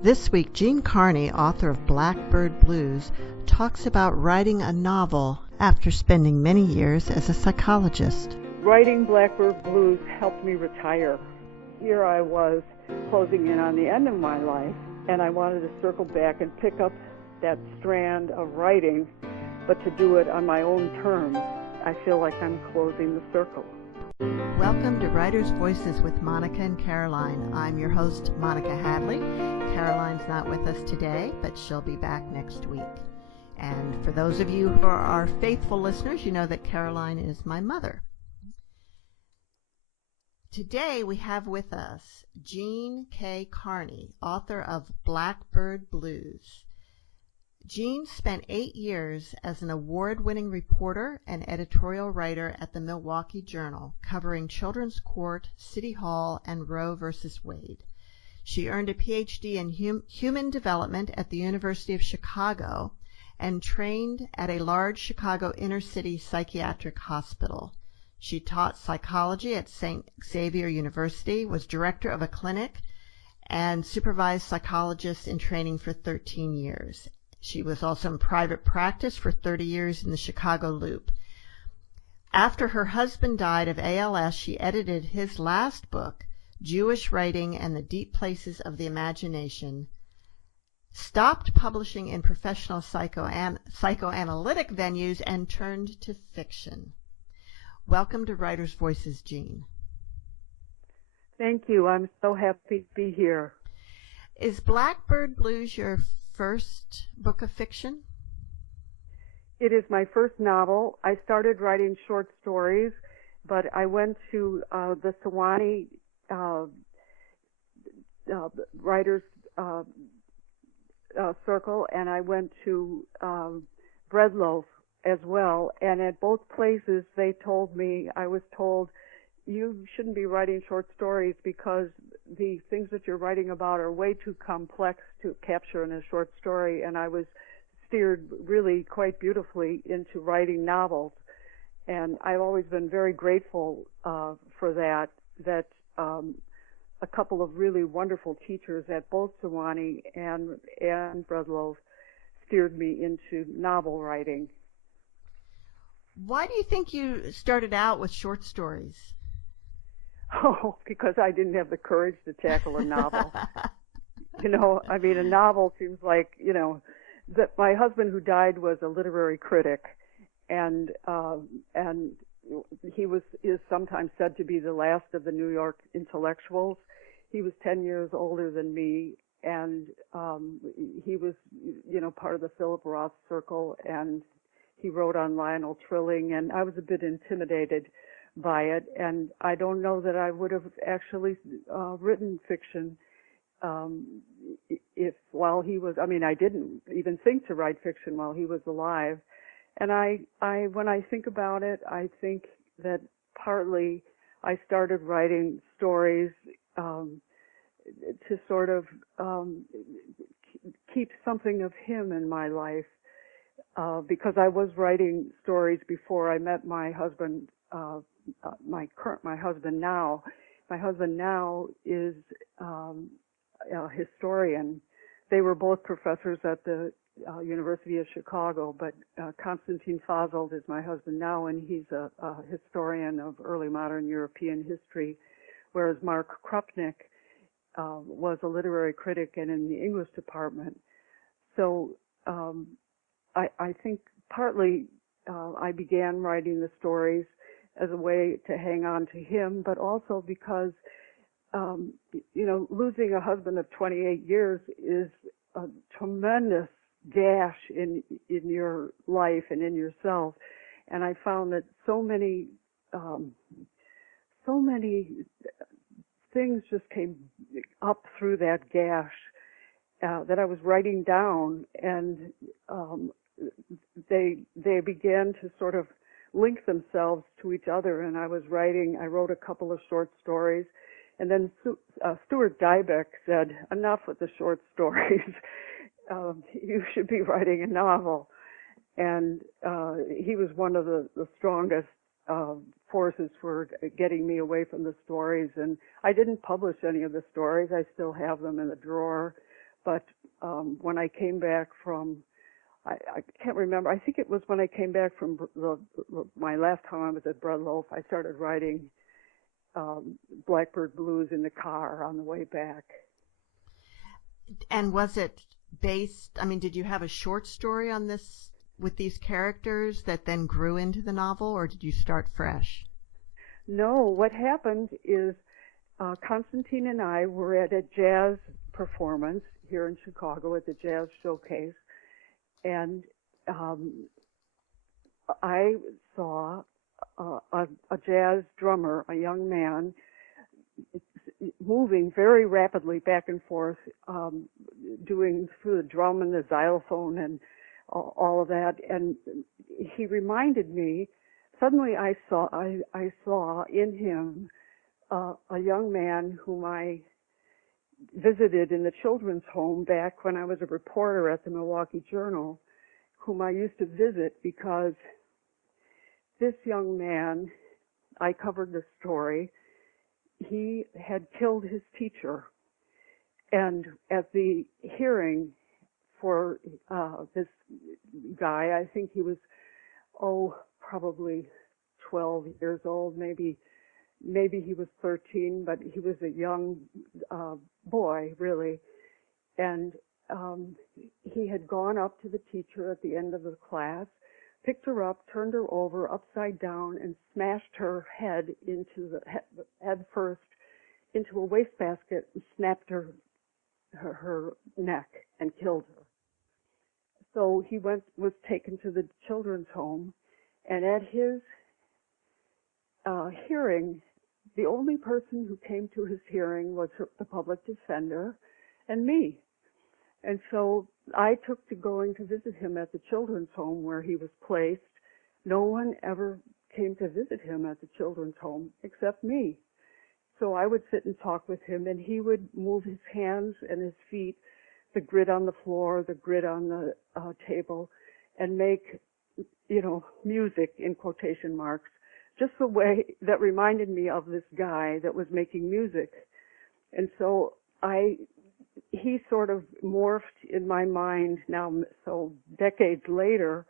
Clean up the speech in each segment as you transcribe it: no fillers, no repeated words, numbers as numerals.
This week, Jean Carney, author of Blackbird Blues, talks about writing a novel after spending many years as a psychologist. Writing Blackbird Blues helped me retire. Here I was closing in on the end of my life, and I wanted to circle back and pick up that strand of writing, but to do it on my own terms. I feel like I'm closing the circle. Welcome to Writers' Voices with Monica and Caroline. I'm your host, Monica Hadley. Caroline's not with us today, but she'll be back next week. And for those of you who are our faithful listeners, you know that Caroline is my mother. Today we have with us Jean K. Carney, author of Blackbird Blues. Jean spent 8 years as an award-winning reporter and editorial writer at the Milwaukee Journal, covering Children's Court, City Hall, and Roe v. Wade. She earned a Ph.D. in human development at the University of Chicago and trained at a large Chicago inner-city psychiatric hospital. She taught psychology at St. Xavier University, was director of a clinic, and supervised psychologists in training for 13 years. She was also in private practice for 30 years in the Chicago Loop. After her husband died of ALS, she edited his last book, Jewish Writing and the Deep Places of the Imagination, stopped publishing in professional psychoanalytic venues, and turned to fiction. Welcome to Writers' Voices, Jean. Thank you. I'm so happy to be here. Is Blackbird Blues your first book of fiction? It is my first novel. I started writing short stories, but I went to the Sewanee Writers Circle, and I went to Breadloaf as well. And at both places, they told me, I was told, you shouldn't be writing short stories because the things that you're writing about are way too complex to capture in a short story. And I was steered really quite beautifully into writing novels. And I've always been very grateful for that a couple of really wonderful teachers at both Sewanee and Breadloaf steered me into novel writing. Why do you think you started out with short stories? Oh, because I didn't have the courage to tackle a novel. A novel seems like, that my husband who died was a literary critic, and he is sometimes said to be the last of the New York intellectuals. He was 10 years older than me, and he was, part of the Philip Roth circle, and he wrote on Lionel Trilling, and I was a bit intimidated by it, and I don't know that I would have actually written fiction if while he was, I didn't even think to write fiction while he was alive. And I when I think about it, I think that partly I started writing stories to sort of keep something of him in my life, because I was writing stories before I met my husband. My husband now. My husband now is a historian. They were both professors at the University of Chicago, but Konstantin Fasold is my husband now, and he's a historian of early modern European history, whereas Mark Krupnick was a literary critic and in the English department. So I think partly I began writing the stories as a way to hang on to him, but also because, losing a husband of 28 years is a tremendous gash in your life and in yourself. And I found that so many things just came up through that gash that I was writing down, and they began to sort of link themselves to each other. And I wrote a couple of short stories, and then Stuart Dybek said, enough with the short stories. You should be writing a novel. And he was one of the strongest forces for getting me away from the stories. And I didn't publish any of the stories. I still have them in the drawer. but when I came back from, I can't remember. I think it was when I came back from my last time I was at Breadloaf, I started writing Blackbird Blues in the car on the way back. And was it based, I mean, did you have a short story on this with these characters that then grew into the novel, or did you start fresh? No, what happened is Constantine and I were at a jazz performance here in Chicago at the Jazz Showcase, and I saw a jazz drummer, a young man, moving very rapidly back and forth, doing through the drum and the xylophone and all of that. And he reminded me, suddenly I saw in him a young man whom I visited in the children's home back when I was a reporter at the Milwaukee Journal, whom I used to visit because this young man, I covered the story, he had killed his teacher. And at the hearing for this guy, I think he was, probably 12 years old, maybe he was 13, but he was a young boy, really. And he had gone up to the teacher at the end of the class, picked her up, turned her over upside down, and smashed her head head first into a wastebasket and snapped her neck and killed her. So he was taken to the children's home, and at his hearing, the only person who came to his hearing was the public defender and me. And so I took to going to visit him at the children's home where he was placed. No one ever came to visit him at the children's home except me. So I would sit and talk with him, and he would move his hands and his feet, the grid on the floor, the grid on the table, and make, music in quotation marks, just the way that reminded me of this guy that was making music. And so he sort of morphed in my mind now, so decades later,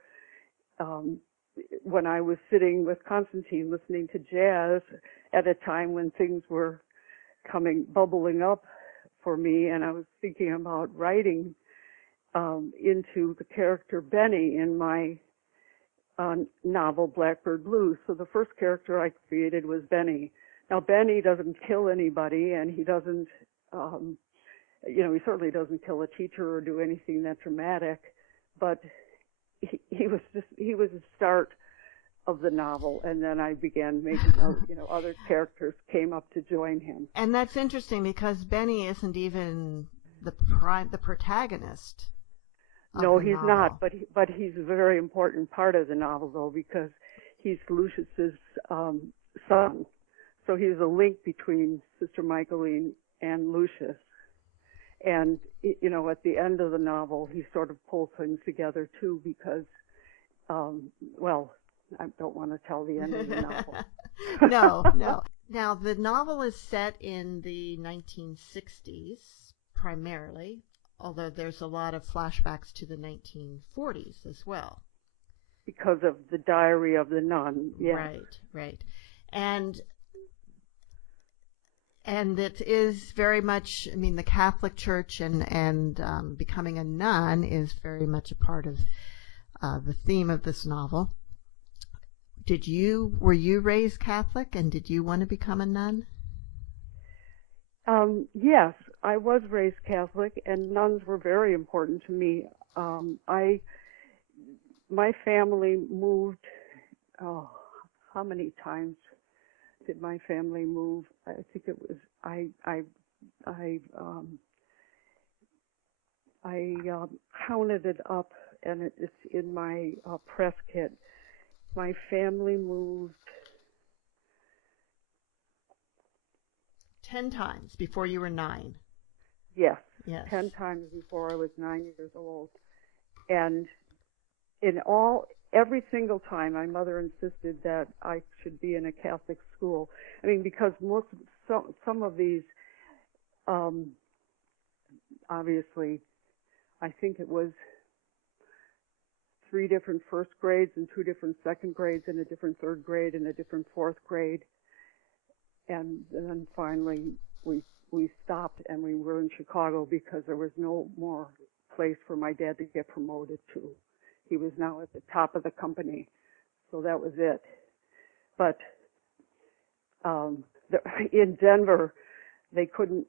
when I was sitting with Constantine listening to jazz at a time when things were bubbling up for me, and I was thinking about writing into the character Benny in my novel Blackbird Blues. So the first character I created was Benny. Now Benny doesn't kill anybody, and he doesn't, he certainly doesn't kill a teacher or do anything that dramatic, but he was the start of the novel, and then I began making, other characters came up to join him. And that's interesting because Benny isn't even the protagonist. No, he's not, but he's a very important part of the novel, though, because he's Lucius's son. So he's a link between Sister Michaeline and Lucius. And, at the end of the novel, he sort of pulls things together, too, because, I don't want to tell the end of the novel. No. Now, the novel is set in the 1960s, primarily, although there's a lot of flashbacks to the 1940s as well. Because of the Diary of the Nun, yes. Right. And it is very much, the Catholic Church and becoming a nun is very much a part of the theme of this novel. Were you raised Catholic, and did you want to become a nun? Yes, I was raised Catholic, and nuns were very important to me. My family moved, how many times did my family move? I think it was, I counted it up, and it's in my press kit. My family moved 10 times before you were 9. Yes. 10 times before I was 9 years old. And every single time my mother insisted that I should be in a Catholic school. Because some of these obviously, I think it was 3 different first grades and 2 different second grades and a different third grade and a different fourth grade. And then finally we stopped and we were in Chicago because there was no more place for my dad to get promoted to. He was now at the top of the company. So that was it. But in Denver, they couldn't,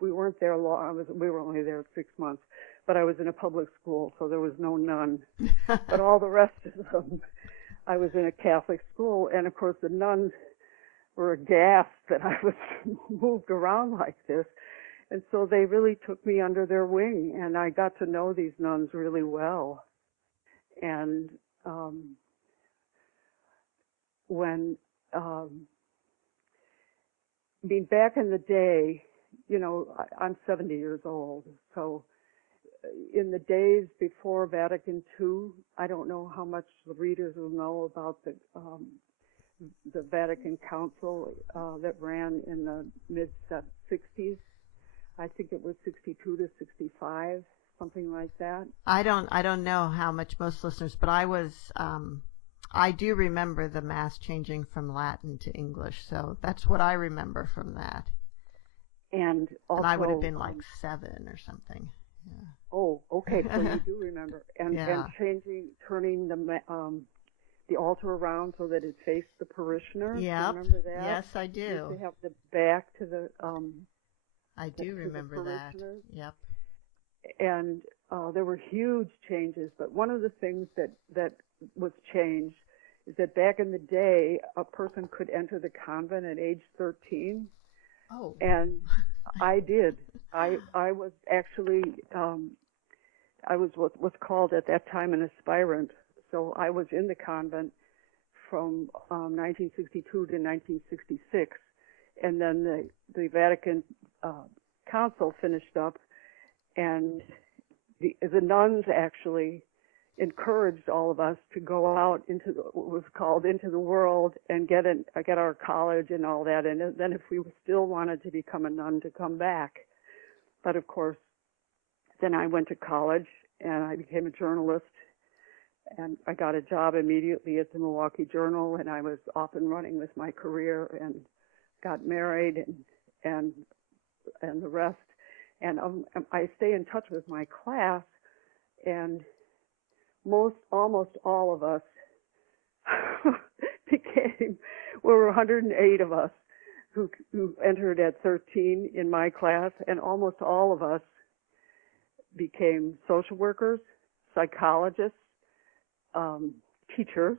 we weren't there long. We were only there 6 months. But I was in a public school, so there was no nun. But all the rest of them, I was in a Catholic school. And, of course, the nuns were aghast that I was moved around like this. And so they really took me under their wing, and I got to know these nuns really well. And back in the day, you know, I'm 70 years old, so in the days before Vatican II, I don't know how much the readers will know about the Vatican Council that ran in the mid-60s. I think it was 62 to 65, something like that. I don't know how much most listeners, but I do remember the Mass changing from Latin to English, so that's what I remember from that. And also, I would have been like 7 or something. Yeah. Oh, okay, so you do remember. And turning the altar around so that it faced the parishioner. Yep. Do you remember that? Yes, I do. You used to have the back to the I do remember that. Yep. And there were huge changes, but one of the things that was changed is that back in the day, a person could enter the convent at age 13. Oh. And I did. I was actually, I was what's called at that time an aspirant. So I was in the convent from 1962 to 1966. And then the Vatican Council finished up, and the nuns actually encouraged all of us to go out into what was called into the world and get our college and all that, and then if we still wanted to become a nun, to come back. But of course, then I went to college and I became a journalist, and I got a job immediately at the Milwaukee Journal, and I was off and running with my career and got married and the rest. And I stay in touch with my class, and almost all of us there were 108 of us who entered at 13 in my class, and almost all of us became social workers, psychologists, teachers,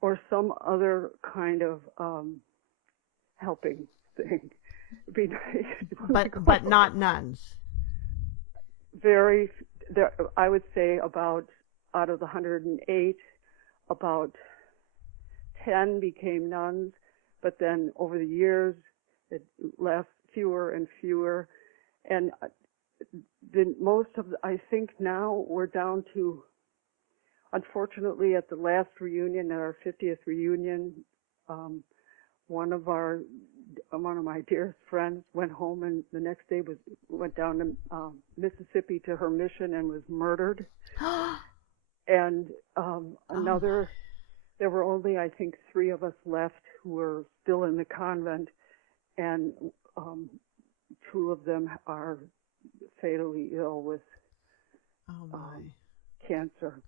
or some other kind of helping thing. But not nuns. I would say out of the 108, about 10 became nuns, but then over the years it left fewer and fewer, and I think now we're down to, unfortunately, at the last reunion, at our 50th reunion, one of my dearest friends went home, and the next day went down to Mississippi to her mission and was murdered. And there were only, I think, 3 of us left who were still in the convent, and 2 of them are fatally ill with cancer.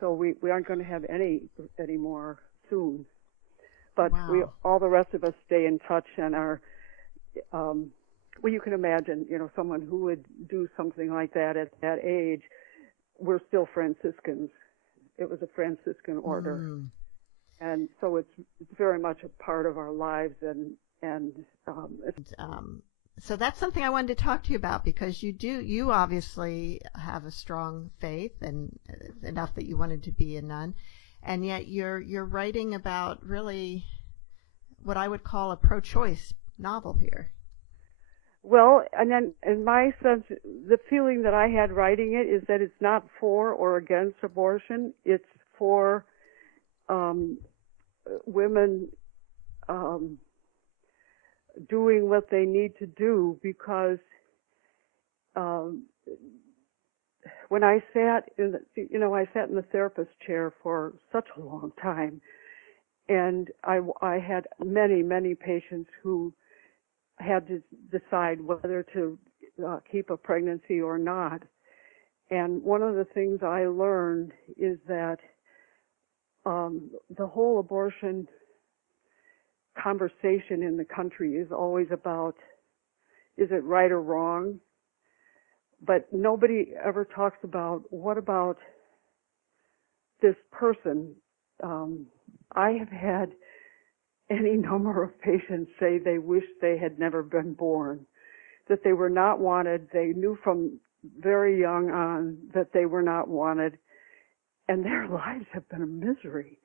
So we aren't going to have any more soon. But wow. All the rest of us stay in touch and are, you can imagine, someone who would do something like that at that age. We're still Franciscans. It was a Franciscan order. Mm. And so it's very much a part of our lives, so that's something I wanted to talk to you about, because you obviously have a strong faith, and enough that you wanted to be a nun, and yet you're writing about really what I would call a pro-choice novel here. Well, and then in my sense, the feeling that I had writing it is that it's not for or against abortion. It's for women doing what they need to do, because um, when I sat in I sat in the therapist chair for such a long time, and I had many patients who had to decide whether to keep a pregnancy or not. And one of the things I learned is that the whole abortion conversation in the country is always about, is it right or wrong? But nobody ever talks about, what about this person? I have had any number of patients say they wish they had never been born, that they were not wanted. They knew from very young on that they were not wanted, and their lives have been a misery.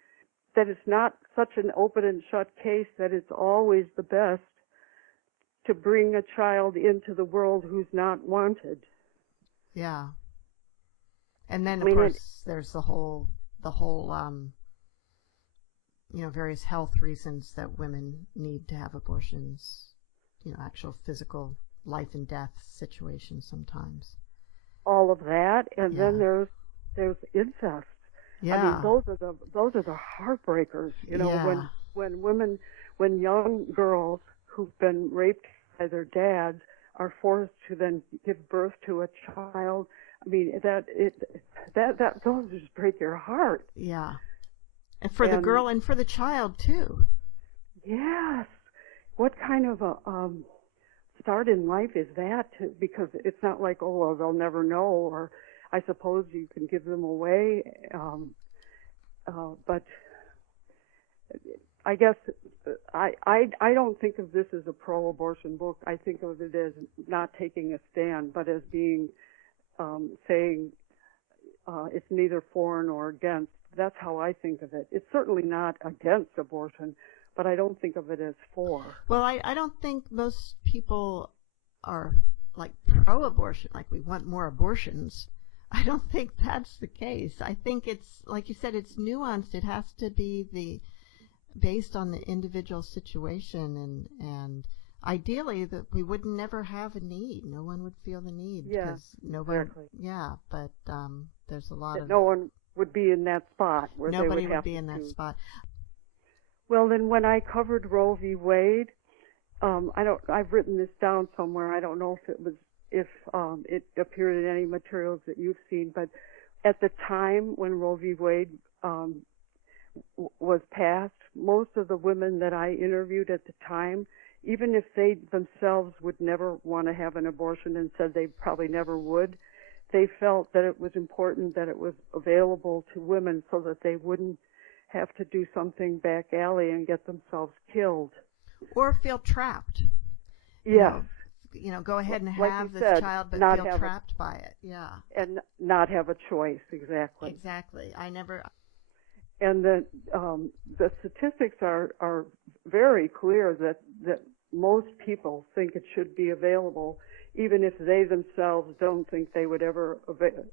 That it's not such an open and shut case, that it's always the best to bring a child into the world who's not wanted. Yeah. And then, of course, there's the whole various health reasons that women need to have abortions, actual physical life and death situations sometimes. All of that, and then there's incest. Yeah. I mean, those are the heartbreakers. When young girls who've been raped by their dads are forced to then give birth to a child. I mean, those just break your heart. Yeah. And for the girl and for the child too. Yes. What kind of a start in life is that? Because it's not like, oh, well, they'll never know, or I suppose you can give them away. But I guess I don't think of this as a pro-abortion book. I think of it as not taking a stand, but as being saying it's neither for nor against. That's how I think of it. It's certainly not against abortion, but I don't think of it as for. Well, I don't think most people are like pro-abortion, like we want more abortions. I don't think that's the case. I think it's, like you said, it's nuanced. It has to be based on the individual situation, and ideally that we would never have a need. No one would feel the need. Yeah, exactly. Yeah, but there's a lot of... No one would be in that spot where nobody they would be in that spot. Well, then when I covered Roe v. Wade, I've written this down somewhere. I don't know if it appeared in any materials that you've seen, but at the time when Roe v. Wade was passed, most of the women that I interviewed at the time, even if they themselves would never want to have an abortion and said they probably never would, they felt that it was important that it was available to women so that they wouldn't have to do something back alley and get themselves killed. Or feel trapped. Yes. Go ahead and like have this said, child, but feel trapped by it. Yeah. And not have a choice, exactly. Exactly. And the statistics are very clear that most people think it should be available, even if they themselves don't think they would ever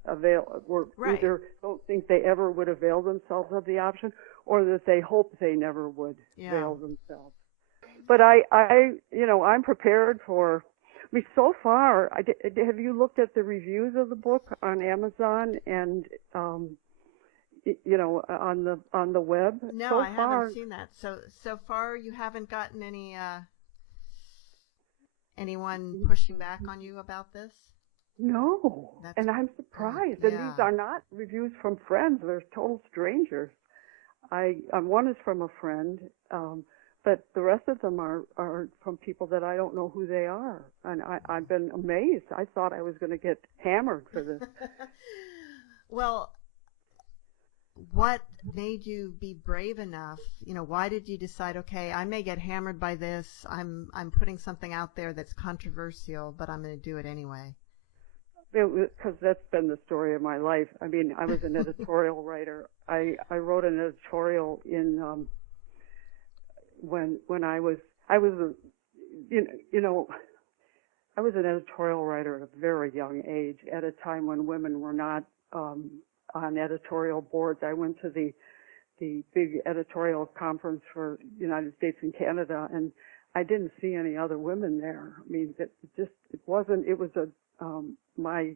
avail, or right. Either don't think they ever would avail themselves of the option, or that they hope they never would avail themselves. But I'm prepared for. I mean, so far, have you looked at the reviews of the book on Amazon and on the web? No, so I far, haven't seen that. So far, you haven't gotten anyone pushing back on you about this? No, and I'm surprised. Yeah. And these are not reviews from friends; they're total strangers. One is from a friend, but the rest of them are from people that I don't know who they are, and I've been amazed. I thought I was going to get hammered for this. Well, what made you be brave enough? Why did you decide, okay, I may get hammered by this. I'm putting something out there that's controversial, but I'm going to do it anyway. Because that's been the story of my life. I mean, I was an editorial writer. I wrote an editorial in when I was an editorial writer at a very young age, at a time when women were not on editorial boards. I went to the big editorial conference for United States and Canada, and I didn't see any other women there. I mean, it was my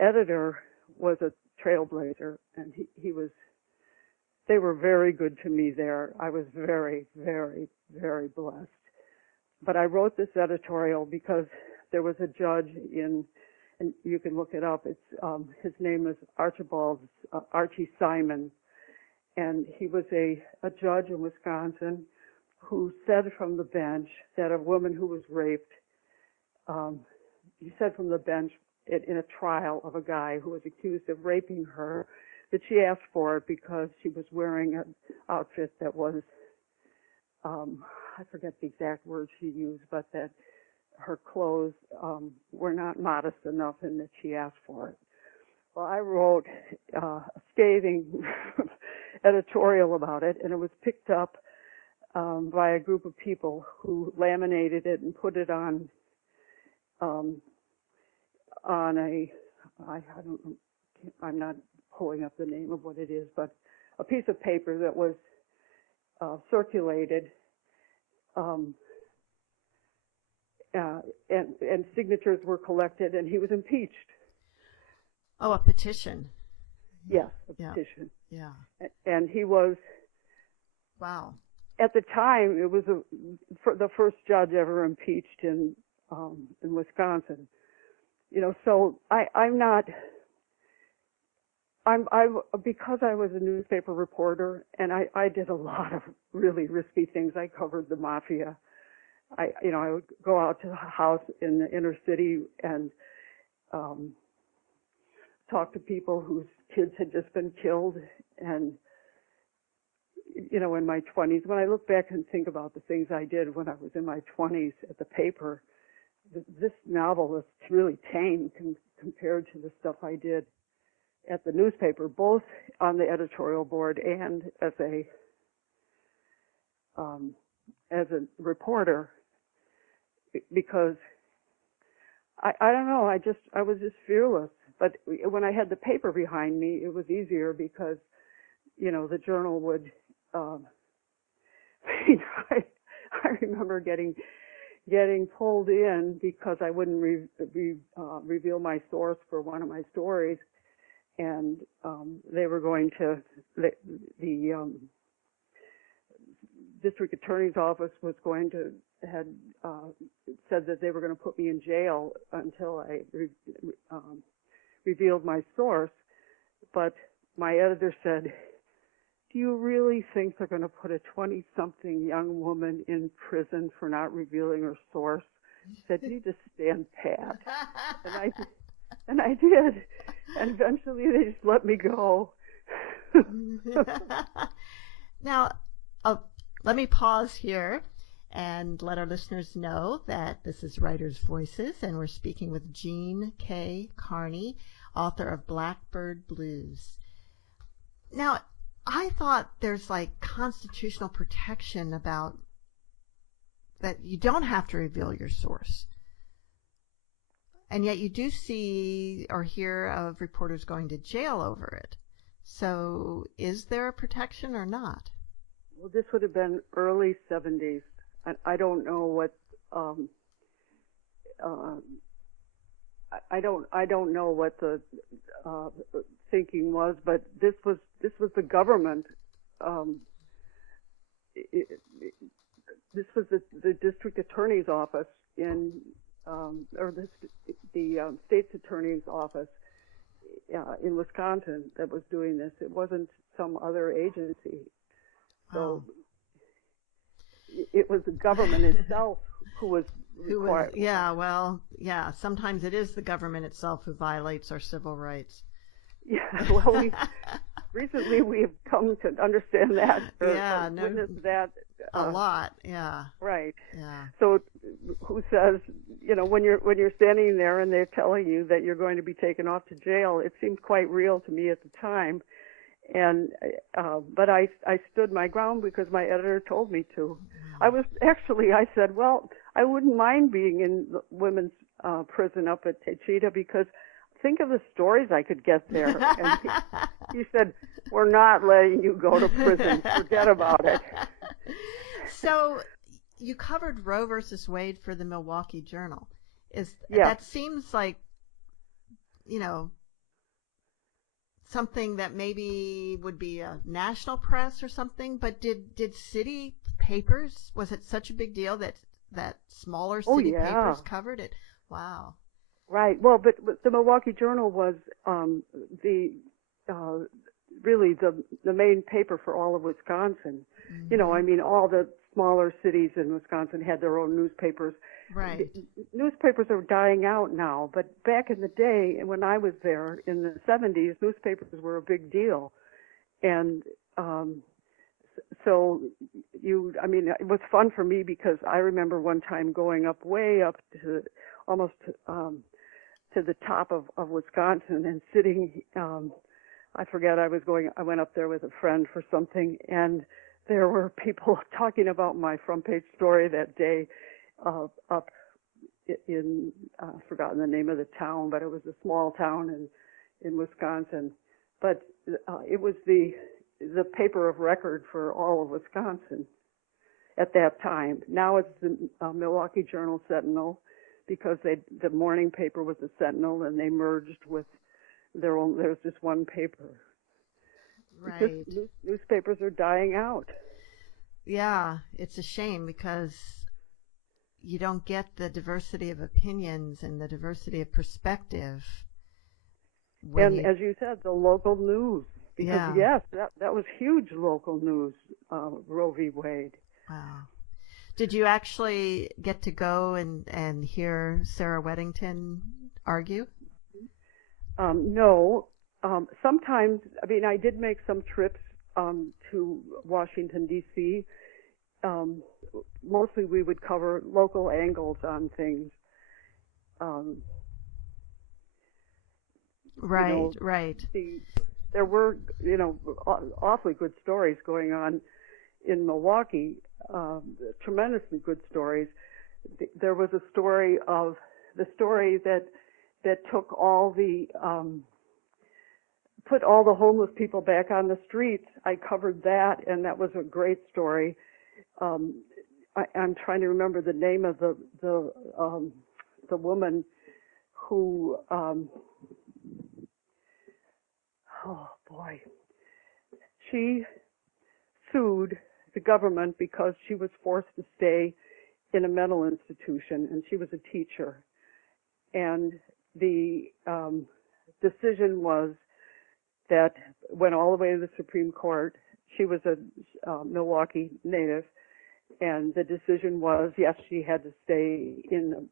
editor was a trailblazer, and they were very good to me there. I was very, very, very blessed. But I wrote this editorial because there was a judge and you can look it up. His name is Archie Simon, and he was a judge in Wisconsin who said from the bench that a woman who was raped, he said from the bench in a trial of a guy who was accused of raping her, that she asked for it because she was wearing an outfit that was, I forget the exact words she used, but that her clothes were not modest enough and that she asked for it. Well, I wrote a scathing editorial about it, and it was picked up by a group of people who laminated it and put it on I'm not pulling up the name of what it is, but a piece of paper that was circulated, and signatures were collected, and he was impeached. Oh, a petition. Yes, a petition. Yeah. And he was. Wow. At the time, it was the first judge ever impeached in Wisconsin. So because I was a newspaper reporter, and I did a lot of really risky things. I covered the mafia. I would go out to the house in the inner city and talk to people whose kids had just been killed. And, in my 20s, when I look back and think about the things I did when I was in my 20s at the paper, this novel is really tame compared to the stuff I did at the newspaper, both on the editorial board and as a reporter, because I don't know, I was just fearless. But when I had the paper behind me, it was easier because, the journal would, I remember getting pulled in because I wouldn't reveal my source for one of my stories, and they were going to the district attorney's office had said that they were going to put me in jail until I revealed my source. But my editor said, "Do you really think they're going to put a 20-something young woman in prison for not revealing her source?" She said, "You just stand pat." And I did. And eventually they just let me go. Now, let me pause here and let our listeners know that this is Writers' Voices, and we're speaking with Jean K. Carney, author of Blackbird Blues. Now, I thought there's constitutional protection about that you don't have to reveal your source. And yet you do see or hear of reporters going to jail over it. So is there a protection or not? Well, this would have been early 70s. I don't know what I don't know what the thinking was, but this was the government. This was the district attorney's office or the state's attorney's office in Wisconsin that was doing this. It wasn't some other agency. So it was the government itself who was required. Sometimes it is the government itself who violates our civil rights. Yeah, well, recently we have come to understand that. Witness that a lot. Yeah. Right. Yeah. So, who says, when you're standing there and they're telling you that you're going to be taken off to jail, it seemed quite real to me at the time, and but I stood my ground because my editor told me to. I said, well, I wouldn't mind being in the women's prison up at Techita because think of the stories I could get there. And he said, we're not letting you go to prison. Forget about it. So you covered Roe versus Wade for the Milwaukee Journal. Yeah. That seems like, you know, something that maybe would be a national press or something, but did city papers, was it such a big deal that smaller Oh, city yeah. papers covered it? Wow. Right. Well, but the Milwaukee Journal was the really the main paper for all of Wisconsin. Mm-hmm. You know, I mean, all the smaller cities in Wisconsin had their own newspapers. Right. Newspapers are dying out now, but back in the day, when I was there in the 70s, newspapers were a big deal. And so I mean, it was fun for me because I remember one time going up way up to almost to the top of Wisconsin and sitting, I forget, I went up there with a friend for something, and there were people talking about my front page story that day up in, I've forgotten the name of the town, but it was a small town in Wisconsin. But it was the paper of record for all of Wisconsin at that time. Now it's the Milwaukee Journal Sentinel, because the morning paper was the Sentinel, and they merged with their own. There's just one paper. Right. Newspapers are dying out. Yeah, it's a shame because you don't get the diversity of opinions and the diversity of perspective. And as you said, the local news. Because yes, that was huge local news, Roe v. Wade. Wow. Did you actually get to go and hear Sarah Weddington argue? No. Sometimes, I mean, I did make some trips to Washington, D.C. Mostly we would cover local angles on things. Right. There were, awfully good stories going on in Milwaukee, tremendously good stories. There was a story that took all put all the homeless people back on the streets. I covered that, and that was a great story. I'm trying to remember the name of the woman who, oh boy, she sued the government because she was forced to stay in a mental institution, and she was a teacher. And the decision was that went all the way to the Supreme Court. She was a Milwaukee native, and the decision was, yes, she had to stay in.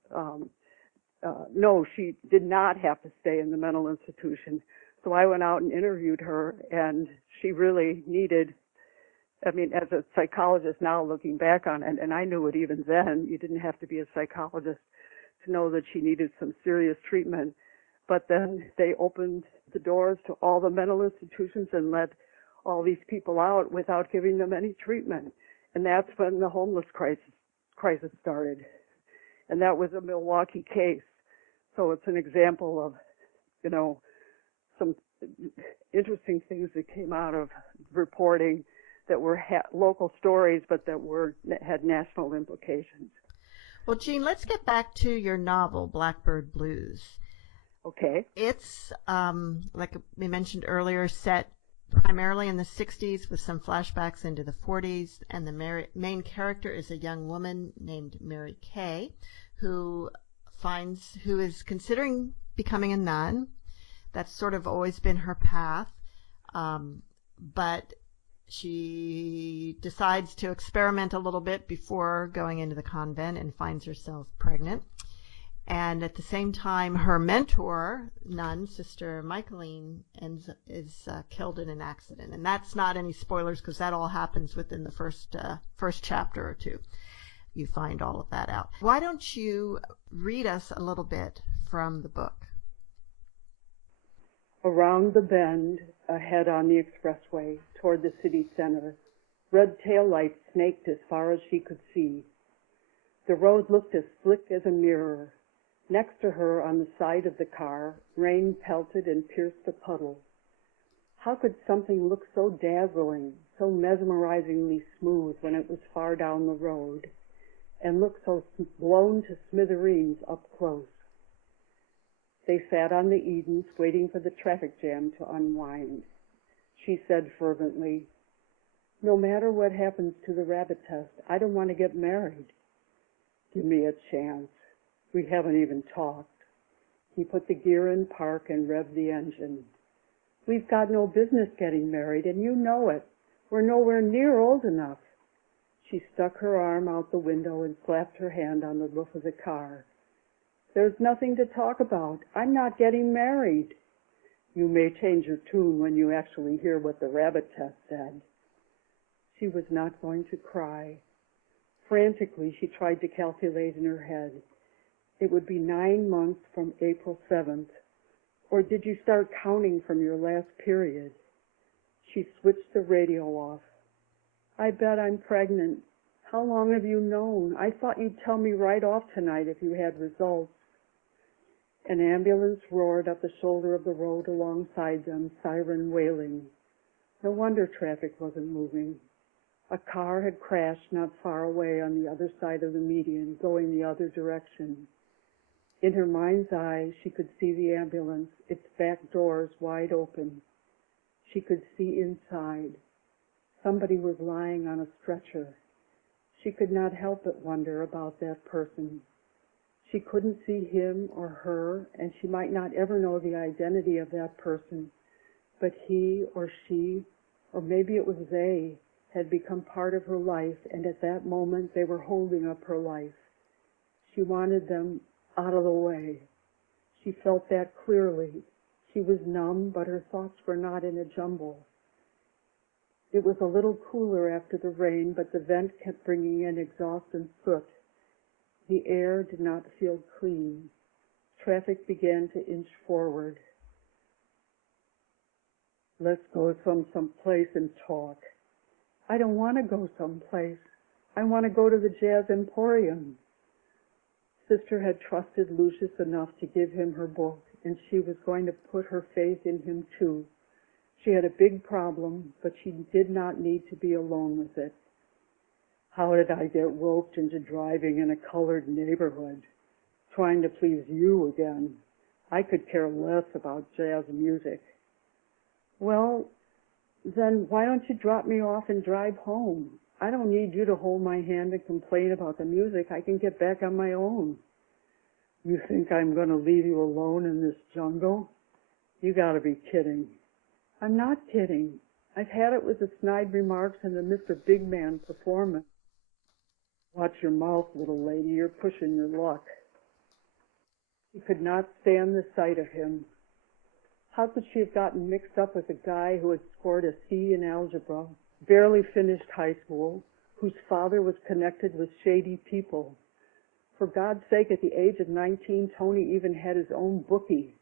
No, she did not have to stay in the mental institution. So I went out and interviewed her, and she really needed, I mean, as a psychologist now looking back on it, and I knew it even then, you didn't have to be a psychologist to know that she needed some serious treatment. But then they opened the doors to all the mental institutions and let all these people out without giving them any treatment. And that's when the homeless crisis started. And that was a Milwaukee case. So it's an example of, some interesting things that came out of reporting that were local stories, but that had national implications. Well, Jean, let's get back to your novel, Blackbird Blues. Okay. It's, like we mentioned earlier, set primarily in the 60s with some flashbacks into the 40s, and the main character is a young woman named Mary Kay who is considering becoming a nun. That's sort of always been her path, but she decides to experiment a little bit before going into the convent and finds herself pregnant. And at the same time, her mentor, nun, Sister Michaeline, is killed in an accident. And that's not any spoilers because that all happens within the first chapter or two. You find all of that out. Why don't you read us a little bit from the book? Around the bend, ahead on the expressway, toward the city center, red taillights snaked as far as she could see. The road looked as slick as a mirror. Next to her, on the side of the car, rain pelted and pierced the puddle. How could something look so dazzling, so mesmerizingly smooth when it was far down the road? and looked so blown to smithereens up close. They sat on the Edens waiting for the traffic jam to unwind. She said fervently, "No matter what happens to the rabbit test, I don't want to get married." "Give me a chance. We haven't even talked." He put the gear in park and revved the engine. "We've got no business getting married, and you know it. We're nowhere near old enough." She stuck her arm out the window and slapped her hand on the roof of the car. "There's nothing to talk about. I'm not getting married." "You may change your tune when you actually hear what the rabbit test said." She was not going to cry. Frantically, she tried to calculate in her head. It would be 9 months from April 7th. Or did you start counting from your last period? She switched the radio off. "I bet I'm pregnant. How long have you known? I thought you'd tell me right off tonight if you had results." An ambulance roared up the shoulder of the road alongside them, siren wailing. No wonder traffic wasn't moving. A car had crashed not far away on the other side of the median, going the other direction. In her mind's eye, she could see the ambulance, its back doors wide open. She could see inside. Somebody was lying on a stretcher. She could not help but wonder about that person. She couldn't see him or her, and she might not ever know the identity of that person, but he or she, or maybe it was they, had become part of her life, and at that moment they were holding up her life. She wanted them out of the way. She felt that clearly. She was numb, but her thoughts were not in a jumble. It was a little cooler after the rain, but the vent kept bringing in exhaust and soot. The air did not feel clean. Traffic began to inch forward. "Let's go someplace and talk." "I don't want to go someplace. I want to go to the Jazz Emporium." Sister had trusted Lucius enough to give him her book, and she was going to put her faith in him too. She had a big problem, but she did not need to be alone with it. "How did I get roped into driving in a colored neighborhood? Trying to please you again. I could care less about jazz music." "Well, then why don't you drop me off and drive home? I don't need you to hold my hand and complain about the music. I can get back on my own." "You think I'm going to leave you alone in this jungle? You got to be kidding." "I'm not kidding. I've had it with the snide remarks and the Mr. Big Man performance." "Watch your mouth, little lady. You're pushing your luck." She could not stand the sight of him. How could she have gotten mixed up with a guy who had scored a C in algebra, barely finished high school, whose father was connected with shady people? For God's sake, at the age of 19, Tony even had his own bookie.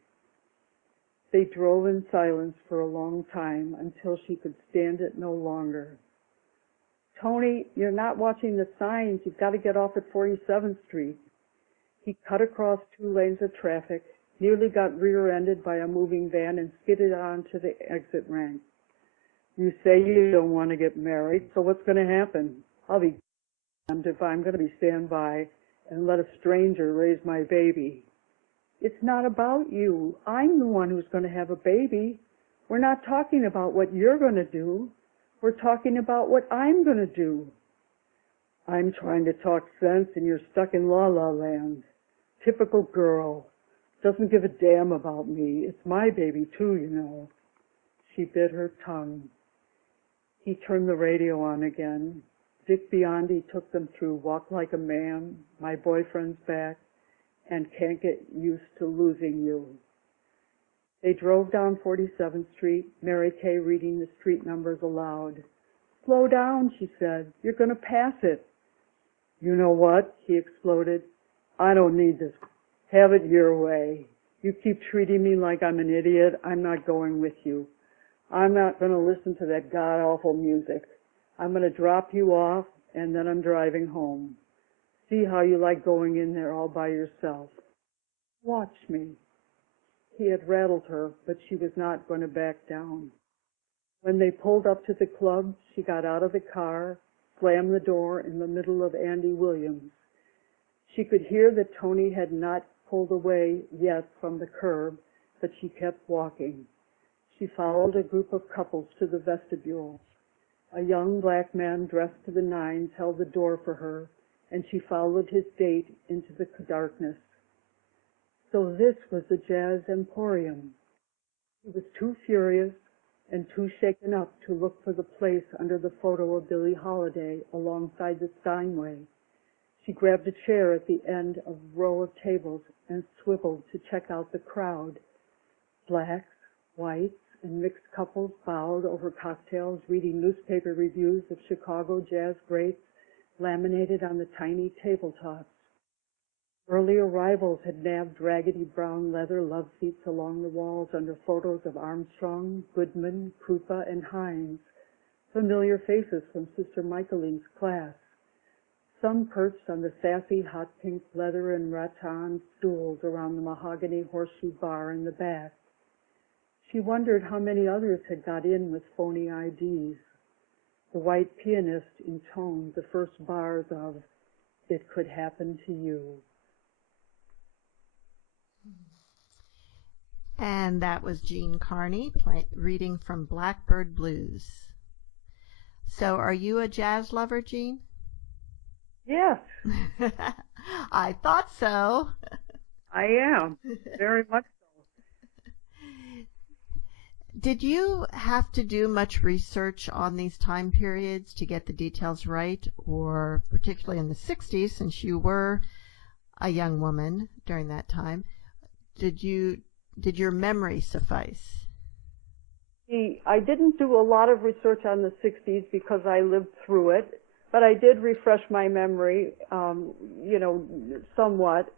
They drove in silence for a long time until she could stand it no longer. "Tony, you're not watching the signs. You've got to get off at 47th Street. He cut across 2 lanes of traffic, nearly got rear-ended by a moving van, and skidded onto the exit ramp. "You say you don't want to get married, so what's going to happen? I'll be damned if I'm going to be stand by and let a stranger raise my baby." "It's not about you. I'm the one who's going to have a baby. We're not talking about what you're going to do. We're talking about what I'm going to do." "I'm trying to talk sense and you're stuck in la-la land. Typical girl. Doesn't give a damn about me. It's my baby too, you know." She bit her tongue. He turned the radio on again. Dick Biondi took them through Walk Like a Man, My Boyfriend's Back, and Can't Get Used to Losing You. They drove down 47th Street, Mary Kay reading the street numbers aloud. "Slow down," she said. "You're going to pass it." "You know what?" he exploded. "I don't need this. Have it your way. You keep treating me like I'm an idiot. I'm not going with you. I'm not going to listen to that god-awful music. I'm going to drop you off, and then I'm driving home. See how you like going in there all by yourself. Watch me." He had rattled her, but she was not going to back down. When they pulled up to the club, she got out of the car, slammed the door in the middle of Andy Williams. She could hear that Tony had not pulled away yet from the curb, but she kept walking. She followed a group of couples to the vestibule. A young black man dressed to the nines held the door for her, and she followed his date into the darkness. So this was the Jazz Emporium. She was too furious and too shaken up to look for the place under the photo of Billie Holiday alongside the Steinway. She grabbed a chair at the end of a row of tables and swiveled to check out the crowd. Blacks, whites, and mixed couples bowed over cocktails, reading newspaper reviews of Chicago jazz greats laminated on the tiny tabletops. Early arrivals had nabbed raggedy brown leather love seats along the walls under photos of Armstrong, Goodman, Krupa, and Hines, familiar faces from Sister Michaeline's class. Some perched on the sassy hot pink leather and rattan stools around the mahogany horseshoe bar in the back. She wondered how many others had got in with phony IDs. The white pianist intoned the first bars of "It Could Happen to You." And that was Jean Carney reading from Blackbird Blues. So are you a jazz lover, Jean? Yes. I thought so. I am, very much so. Did you have to do much research on these time periods to get the details right, or particularly in the 60s, since you were a young woman during that time, did your memory suffice? I didn't do a lot of research on the 60s because I lived through it, but I did refresh my memory, somewhat.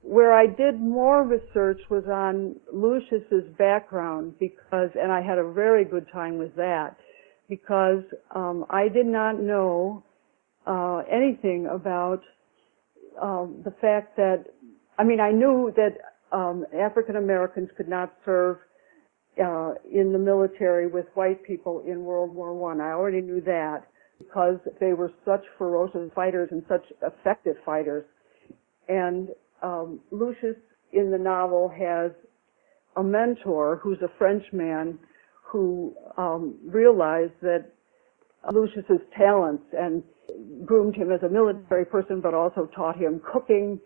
Where I did more research was on Lucius's background and I had a very good time with that, because I did not know anything about the fact that, I knew that African Americans could not serve in the military with white people in World War I. I already knew that because they were such ferocious fighters and such effective fighters. And Lucius in the novel has a mentor who's a Frenchman who realized that Lucius's talents and groomed him as a military person, but also taught him cooking,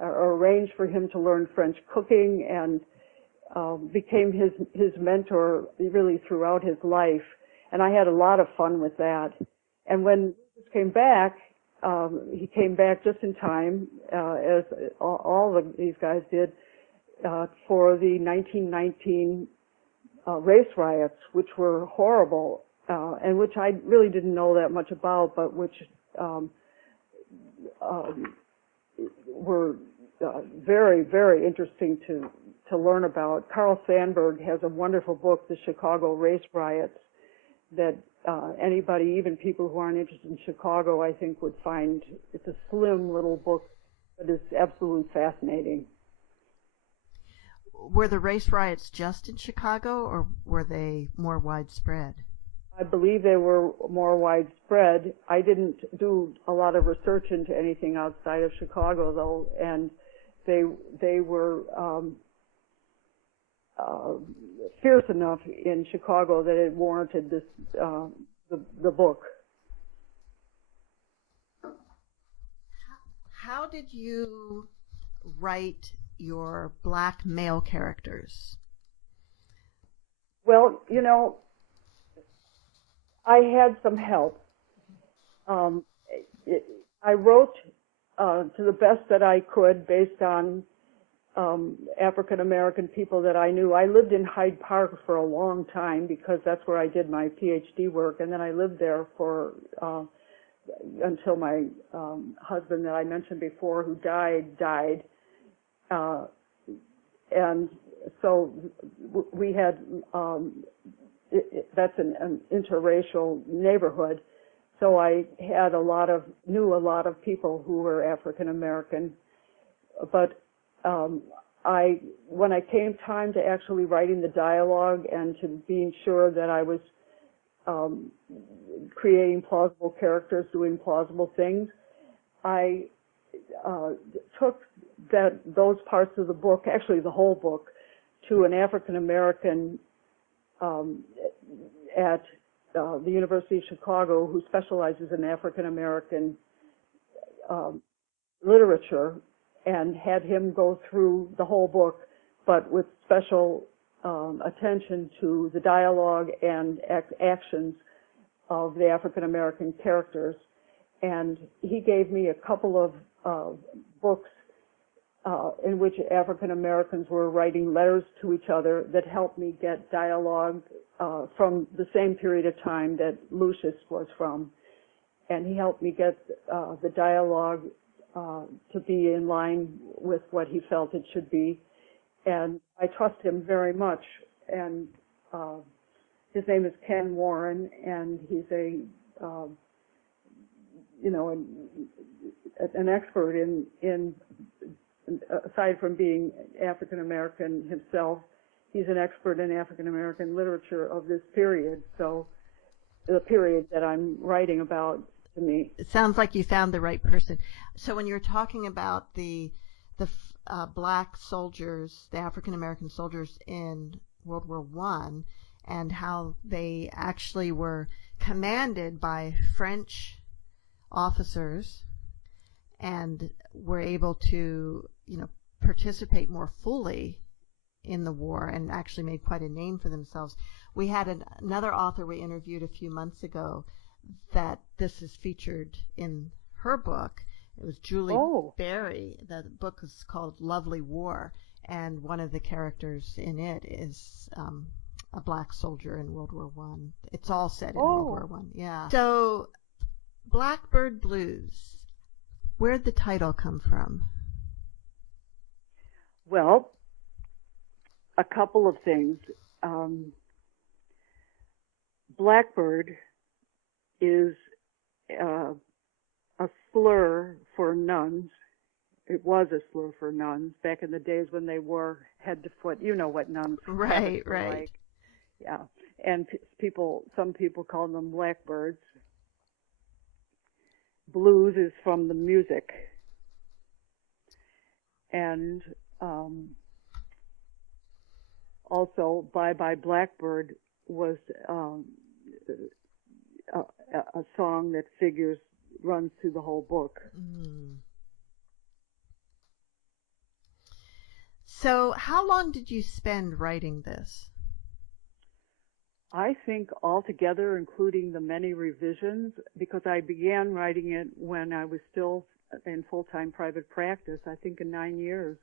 arranged for him to learn French cooking, and became his mentor really throughout his life. And I had a lot of fun with that. And when Lucius came back, he came back just in time, as all of these guys did, for the 1919 race riots, which were horrible, and which I really didn't know that much about, but which were very, very interesting to learn about. Carl Sandburg has a wonderful book, The Chicago Race Riots, that anybody, even people who aren't interested in Chicago, I think would find. It's a slim little book, but it's absolutely fascinating. Were the race riots just in Chicago, or were they more widespread? I believe they were more widespread. I didn't do a lot of research into anything outside of Chicago, though, and they were fierce enough in Chicago that it warranted this the book. How did you write your black male characters? Well, I had some help. I wrote to the best that I could based on African American people that I knew. I lived in Hyde Park for a long time because that's where I did my PhD work, and then I lived there for until my husband that I mentioned before, who died, and so we had that's an interracial neighborhood. So I had knew a lot of people who were African American, but when I came time to actually writing the dialogue and to being sure that I was creating plausible characters, doing plausible things, I took those parts of the book, actually the whole book, to an African American at the University of Chicago who specializes in African American literature, and had him go through the whole book, but with special attention to the dialogue and actions of the African American characters. And he gave me a couple of books in which African Americans were writing letters to each other that helped me get dialogue from the same period of time that Lucius was from. And he helped me get the dialogue to be in line with what he felt it should be. And I trust him very much. And his name is Ken Warren, and he's an expert in aside from being African American himself, he's an expert in African American literature of this period. So the period that I'm writing about, to me. It sounds like you found the right person. So when you're talking about the black soldiers, the African American soldiers in World War I, and how they actually were commanded by French officers and were able to, participate more fully in the war and actually made quite a name for themselves. We had another author we interviewed a few months ago that this is featured in her book. It was Julie Berry. The book is called Lovely War, and one of the characters in it is a black soldier in World War I. It's all set in World War I. Yeah. So, Blackbird Blues, where'd the title come from? Well, a couple of things. Blackbird is a slur for nuns. It was a slur for nuns back in the days when they wore head to foot. You know what nuns right. like. Yeah, and some people call them blackbirds. Blues is from the music, and also Bye Bye Blackbird was a song that runs through the whole book. Mm. So how long did you spend writing this? I think altogether, including the many revisions, because I began writing it when I was still in full-time private practice, I think in 9 years.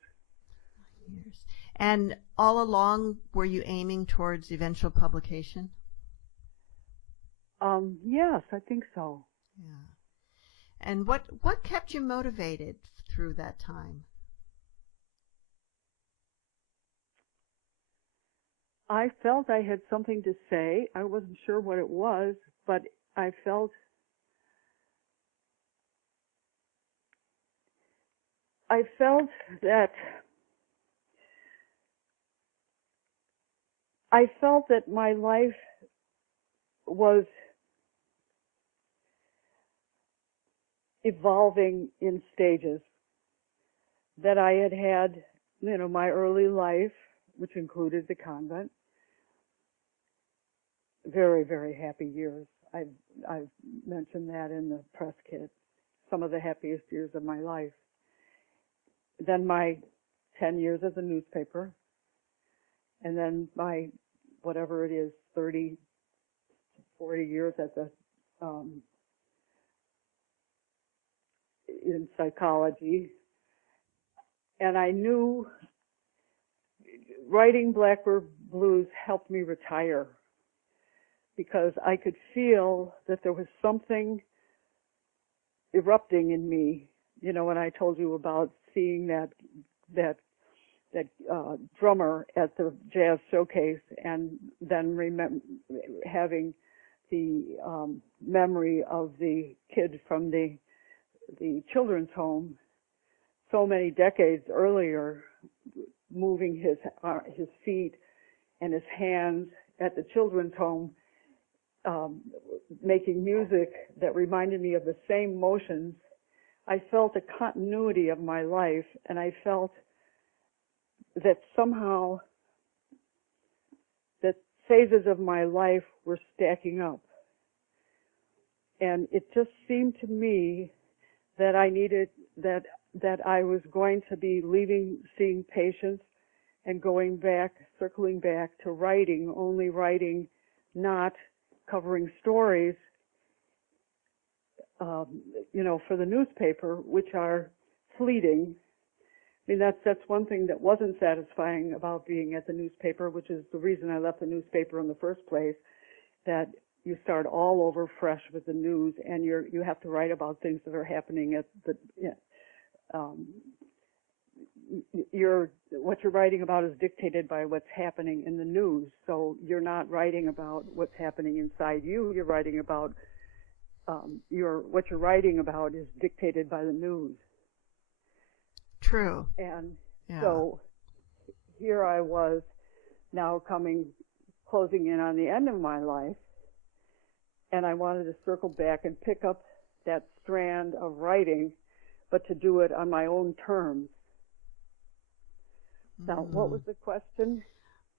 9 years. And all along, were you aiming towards eventual publication? Yes, I think so. Yeah. And what kept you motivated through that time? I felt I had something to say. I wasn't sure what it was, but I felt that my life was evolving in stages. That I had, my early life, which included the convent. Very, very happy years. I've mentioned that in the press kit. Some of the happiest years of my life. Then my 10 years at the newspaper. And then my, whatever it is, 30, 40 years at the, in psychology. And I knew writing Blackbird Blues helped me retire, because I could feel that there was something erupting in me. When I told you about seeing that drummer at the jazz showcase, and then having the memory of the kid from the children's home so many decades earlier, moving his feet and his hands at the children's home, making music that reminded me of the same motions I felt a continuity of my life, and I felt that somehow that phases of my life were stacking up. And it just seemed to me that I needed, that I was going to be leaving, seeing patients, and going back, circling back to writing, only writing, not covering stories, for the newspaper, which are fleeting. I mean, that's one thing that wasn't satisfying about being at the newspaper, which is the reason I left the newspaper in the first place, that you start all over fresh with the news, and you have to write about things that are happening at the, what you're writing about is dictated by what's happening in the news. So you're not writing about what's happening inside you. You're writing about what you're writing about is dictated by the news. True. And so here I was now closing in on the end of my life, and I wanted to circle back and pick up that strand of writing, but to do it on my own terms. Now, what was the question?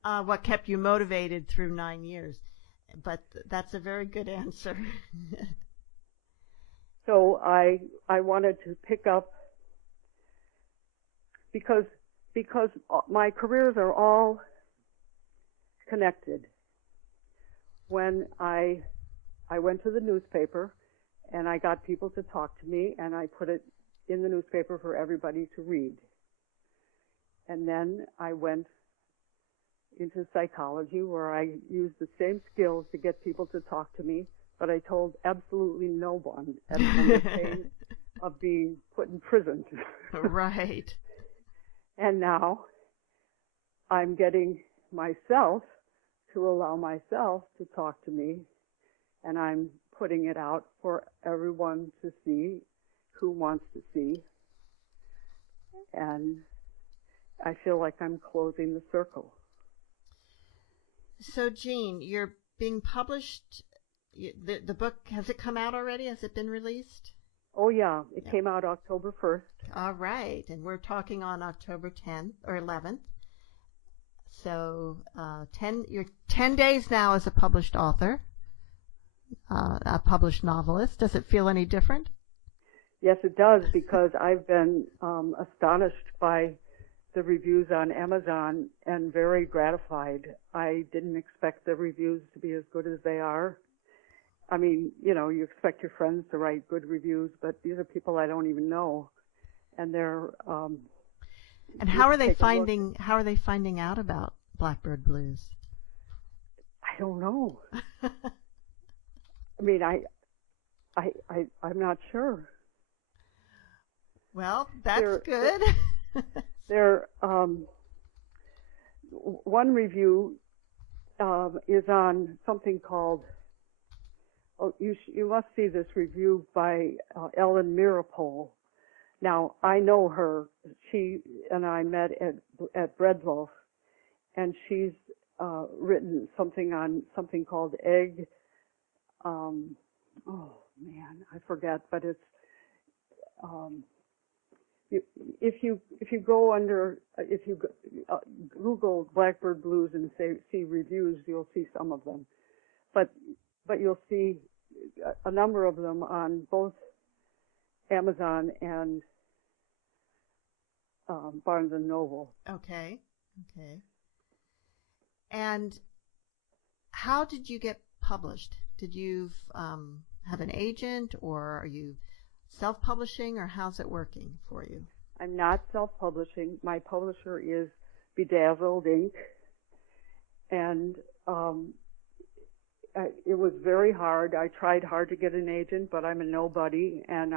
What kept you motivated through 9 years? But that's a very good answer. So I wanted to pick up, because my careers are all connected. When I went to the newspaper and I got people to talk to me, and I put it in the newspaper for everybody to read. And then I went into psychology, where I used the same skills to get people to talk to me, but I told absolutely no one at the pain of being put in prison. Right. And now I'm getting myself to allow myself to talk to me, and I'm putting it out for everyone to see who wants to see. And I feel like I'm closing the circle. So, Jean, you're being published. The book, has it come out already? Has it been released? Oh, yeah. It came out October 1st. All right. And we're talking on October 10th or 11th. So you're 10 days now as a published author, a published novelist. Does it feel any different? Yes, it does, because I've been astonished by the reviews on Amazon and very gratified. I didn't expect the reviews to be as good as they are. I mean, you expect your friends to write good reviews, but these are people I don't even know, and they're. And how are they finding out about Blackbird Blues? I don't know. I mean, I'm not sure. Well, that's good. One review is on something called. Oh, you must see this review by Ellen Mirapole. Now, I know her. She and I met at Breadloaf, and she's written something on something called egg. Oh man, I forget, but it's. If you Google Blackbird Blues and see reviews, you'll see some of them, but you'll see a number of them on both Amazon and Barnes and Noble. Okay. And how did you get published? Did you have an agent, or are you self-publishing, or how's it working for you? I'm not self-publishing. My publisher is Bedazzled Inc. And it was very hard. I tried hard to get an agent, but I'm a nobody. And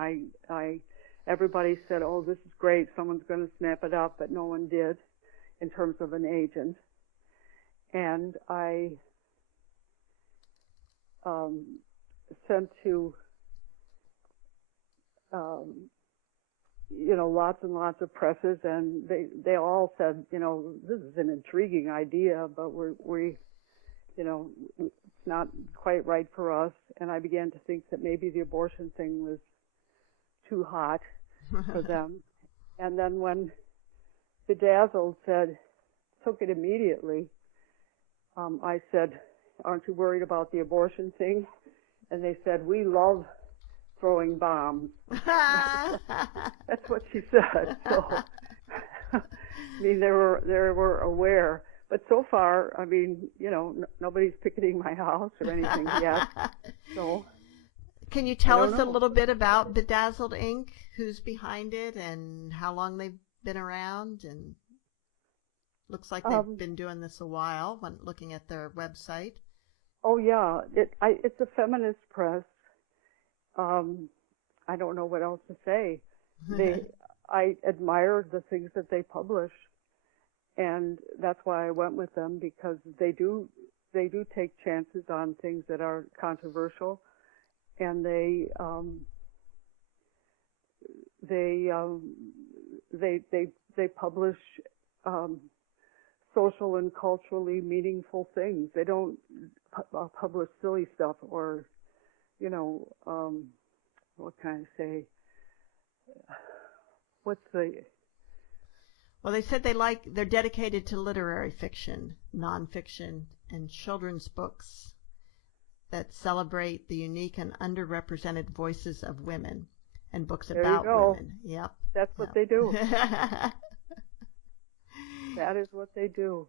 everybody said, "Oh, this is great. Someone's going to snap it up," but no one did in terms of an agent. And I sent to lots and lots of presses, and they all said, this is an intriguing idea, but we it's not quite right for us. And I began to think that maybe the abortion thing was too hot, for them. And then when Bedazzled took it immediately, I said, "Aren't you worried about the abortion thing?" And they said, "We love throwing bombs." That's what she said. So, I mean, they were aware. But so far, I mean, nobody's picketing my house or anything yet. So, can you tell us a little bit about Bedazzled Ink? Who's behind it and how long they've been around? And looks like they've been doing this a while when looking at their website. Oh yeah, it's a feminist press. I don't know what else to say. I admire the things that they publish, and that's why I went with them, because they do take chances on things that are controversial, and they publish social and culturally meaningful things. They don't publish silly stuff or, what can I say? Well, they said they're dedicated to literary fiction, nonfiction, and children's books that celebrate the unique and underrepresented voices of women, and books about women. Yep. That's what they do. That is what they do.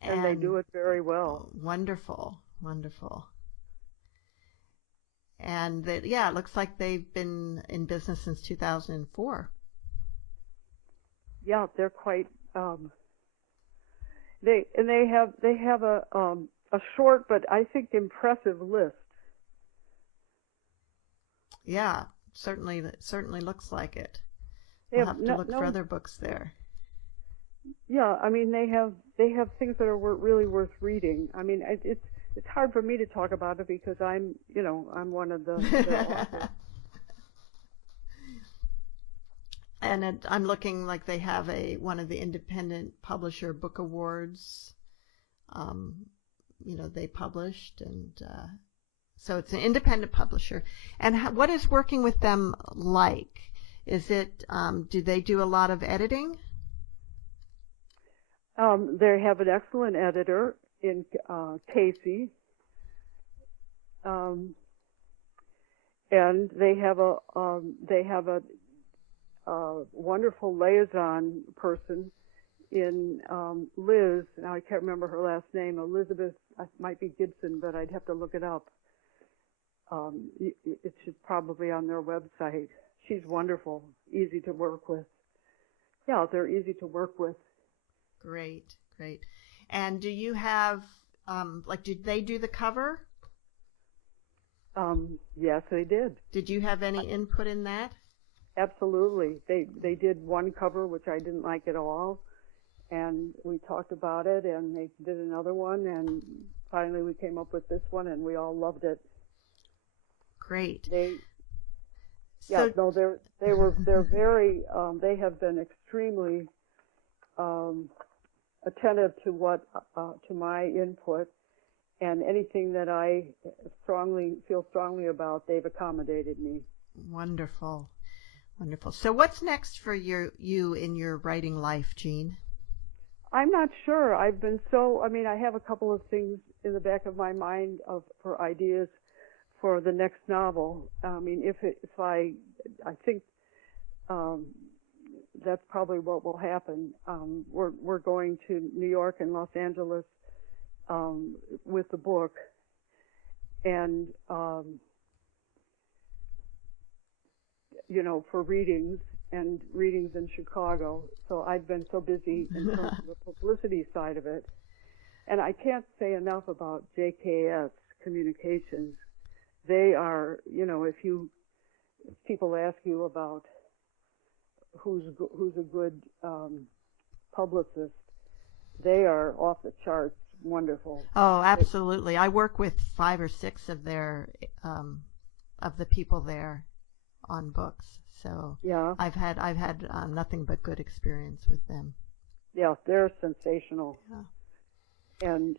And they do it very well. Wonderful, wonderful. And it looks like they've been in business since 2004. Yeah, they're quite. They have a short but I think impressive list. Yeah, certainly looks like it. We'll have to look for other books there. Yeah, I mean they have things that are really worth reading. I mean it's hard for me to talk about it because I'm one of the authors. And I'm looking like they have one of the Independent Publisher Book Awards. They published, and so it's an independent publisher. And what is working with them like? Is it do they do a lot of editing? They have an excellent editor in Casey, and they have a wonderful liaison person in Liz. Now I can't remember her last name. Elizabeth, might be Gibson, but I'd have to look it up. It should probably on their website. She's wonderful, easy to work with. Yeah, they're easy to work with. Great. And do you have did they do the cover? Yes, they did. Did you have any input in that? Absolutely. They did one cover which I didn't like at all, and we talked about it, and they did another one, and finally we came up with this one, and we all loved it. Great. They're very they have been extremely attentive to to my input, and anything that I feel strongly about, they've accommodated me. Wonderful. So what's next for you in your writing life, Jean? I'm not sure. I have a couple of things in the back of my mind for ideas for the next novel. I mean, I think that's probably what will happen. We're going to New York and Los Angeles with the book, and for readings in Chicago. So I've been so busy in terms of the publicity side of it, and I can't say enough about JKS Communications. They are, if people ask you about who's a good publicist, they are off the charts wonderful. Oh, absolutely. I work with 5 or 6 of their of the people there on books. So yeah, I've had nothing but good experience with them. Yeah, they're sensational. Yeah. And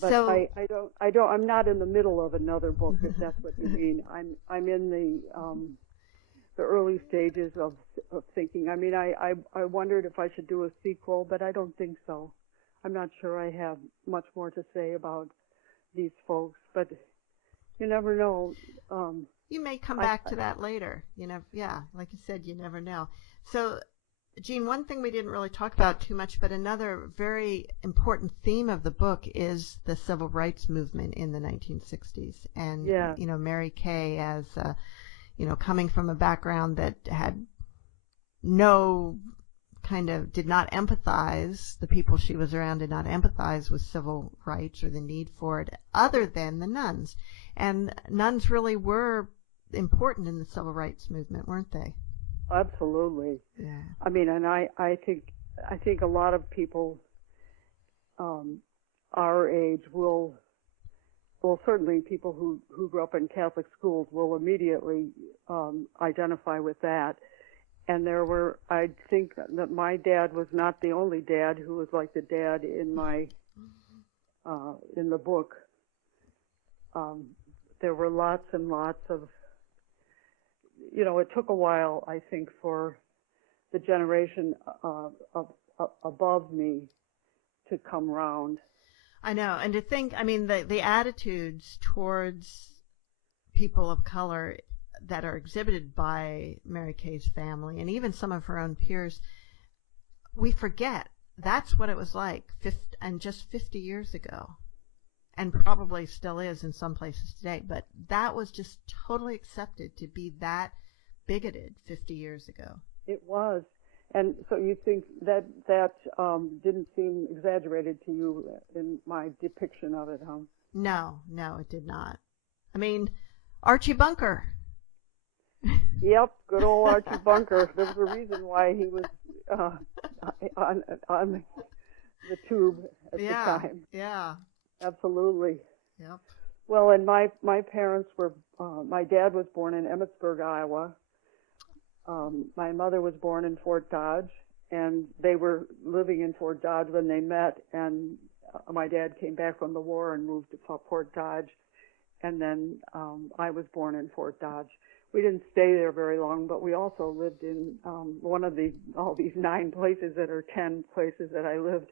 But So I'm not in the middle of another book, if that's what you mean. I'm in the early stages of thinking. I mean, I wondered if I should do a sequel, but I don't think so. I'm not sure I have much more to say about these folks, but you never know. you may come back to that later. You know, yeah, like you said, you never know. So, Jean, one thing we didn't really talk about too much, but another very important theme of the book is the civil rights movement in the 1960s. And, you know, Mary Kay as, you know, coming from a background that had did not empathize, the people she was around did not empathize with civil rights or the need for it, other than the nuns. And nuns really were important in the civil rights movement, weren't they? Absolutely. Yeah. I mean, and I think a lot of people our age will certainly people who grew up in Catholic schools will immediately identify with that. And I think that my dad was not the only dad who was like the dad in in the book. There were lots and lots of, you know, it took a while, I think, for the generation above me to come round. I know, and to think, I mean, the attitudes towards people of color that are exhibited by Mary Kay's family and even some of her own peers, we forget that's what it was like just 50 years ago, and probably still is in some places today, but that was just totally accepted to be that bigoted 50 years ago. It was. And so you think that didn't seem exaggerated to you in my depiction of it, huh? No, it did not. I mean, Archie Bunker. Yep, good old Archie Bunker. There was a reason why he was on the tube at the time. Yeah. Absolutely. Yep. Well, and my parents were, my dad was born in Emmitsburg, Iowa. My mother was born in Fort Dodge, and they were living in Fort Dodge when they met, and my dad came back from the war and moved to Fort Dodge, and then I was born in Fort Dodge. We didn't stay there very long, but we also lived in one of all these 9 places that are 10 places that I lived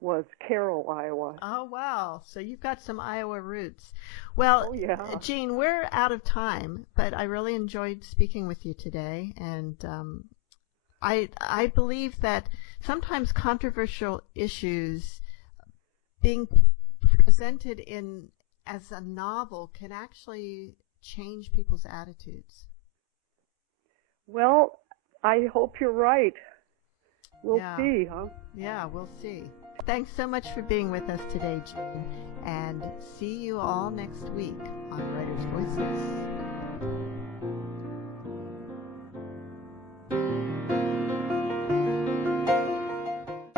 was Carroll, Iowa. Oh, wow. So you've got some Iowa roots. Well, Jean, we're out of time, but I really enjoyed speaking with you today. And I believe that sometimes controversial issues being presented as a novel can actually change people's attitudes. Well, I hope you're right. We'll see, huh? Yeah, we'll see. Thanks so much for being with us today, Jean, and see you all next week on Writers' Voices.